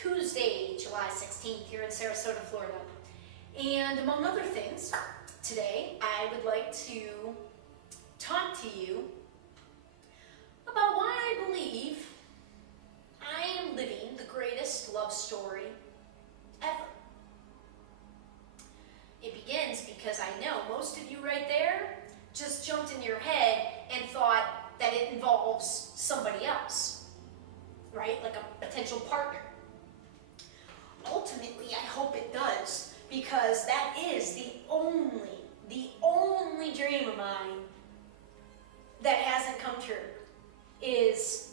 Tuesday, July 16th here in Sarasota, Florida. And among other things, today I would like to talk to you about why I believe I am living the greatest love story ever. It begins because I know most of you right there just jumped in your head and thought that it involves somebody else, right? Like a potential partner. Ultimately, I hope it does, because that is the only dream of mine that hasn't come true is,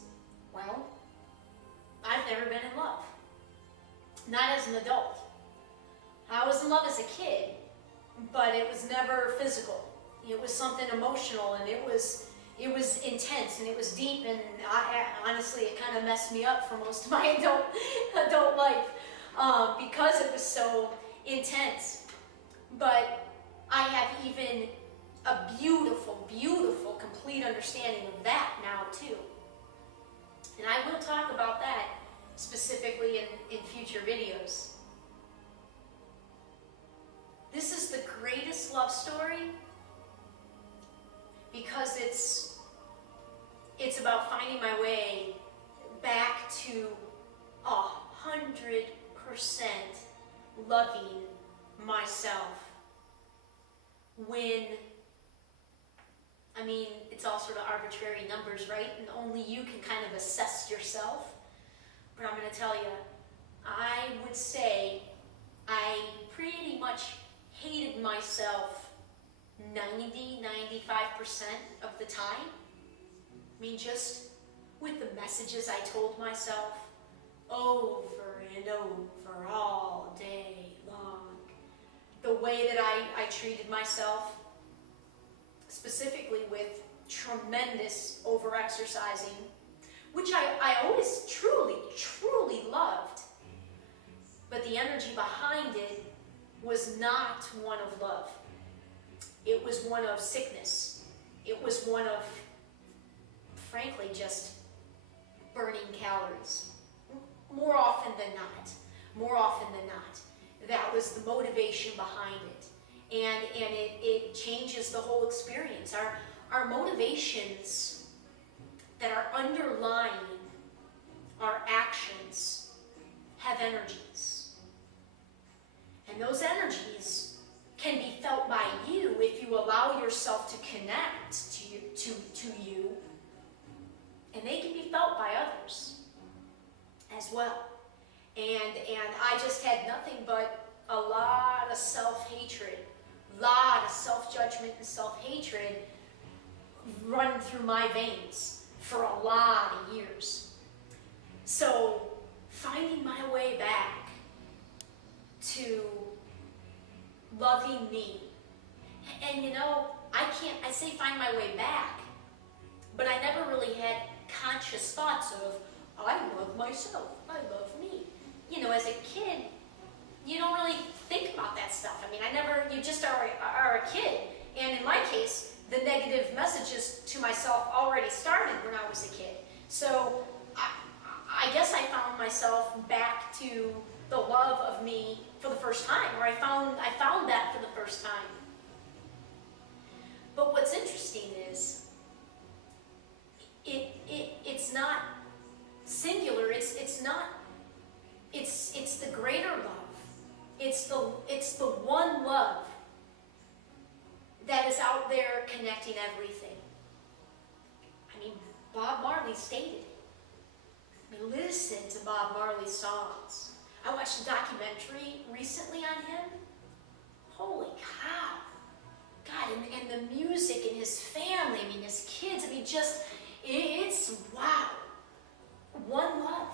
well, I've never been in love. Not as an adult. I was in love as a kid, but it was never physical. It was something emotional, and it was intense, and it was deep, and honestly, it kind of messed me up for most of my adult life because it was so intense. But I have even a beautiful, complete understanding of that now too. And I will talk about that specifically in future videos. This is the greatest love story because it's about finding my way back to 100% loving myself. When, I mean, it's all sort of arbitrary numbers, right? And only you can kind of assess yourself. But I'm going to tell you, I would say I pretty much hated myself 95% of the time. I mean, just with the messages I told myself over and over all day long. The way that I treated myself, specifically with tremendous over-exercising, which I always truly loved. But the energy behind it was not one of love. It was one of sickness. It was one of, frankly, just burning calories. More often than not. That was the motivation behind it. And it changes the whole experience. Our motivations that are underlying our actions have energies. And those energies can be felt by you if you allow yourself to connect to you. And they can be felt by others as well. And I just had nothing but a lot of self-hatred, a lot of self-judgment and self-hatred run through my veins for a lot of years. So finding my way back to loving me. And you know, I say find my way back, but I never really had conscious thoughts of, I love myself, I love me. You know, as a kid, you don't really think about that stuff. I mean, you just are a kid. And in my case, the negative messages to myself already started when I was a kid. So I guess I found myself back to the love of me for the first time, or I found that for the first time. But what's interesting is it's not singular. It's the greater love. It's the one love that is out there connecting everything. I mean, Bob Marley stated it. I mean, listen to Bob Marley's songs. I watched a documentary recently on him. Holy cow. God, and the music and his family, I mean, his kids, I mean, it's wow. One love.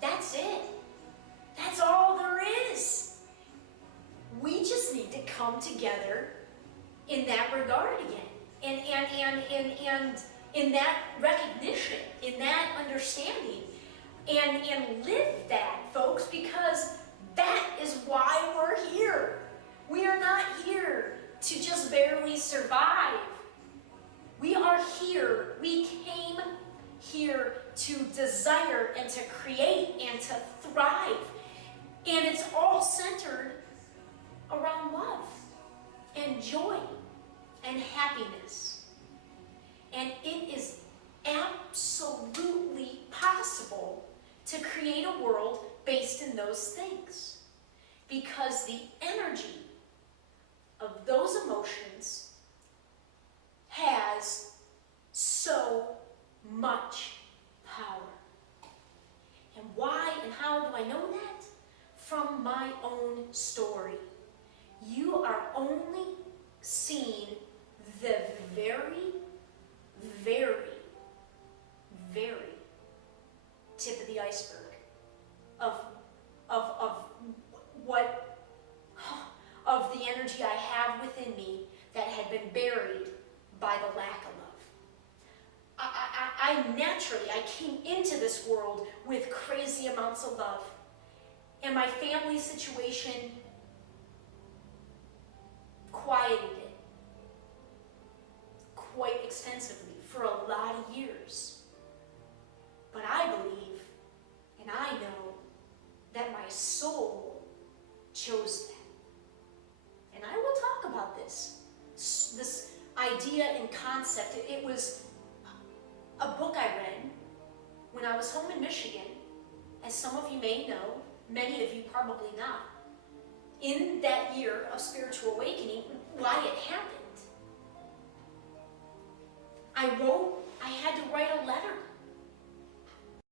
That's it. That's all there is. We just need to come together in that regard again. And in that recognition, in that understanding. And live that, folks, because that is why we're here. We are not here to just barely survive. We are here. We came here to desire and to create and to thrive. And it's all centered around love and joy and happiness. And it is absolutely possible to create a world based in those things, because the energy of those emotions has so much power. And why and how do I know that? From my own story. You are only seeing the very, very, very tip of the iceberg of what, of the energy I have within me that had been buried by the lack of love. I came into this world with crazy amounts of love. And my family situation quieted it quite extensively for a lot of years. But I believe, and I know, that my soul chose that. And I will talk about this idea and concept. It was a book I read when I was home in Michigan, as some of you may know, many of you probably not. In that year of spiritual awakening, why it happened. I had to write a letter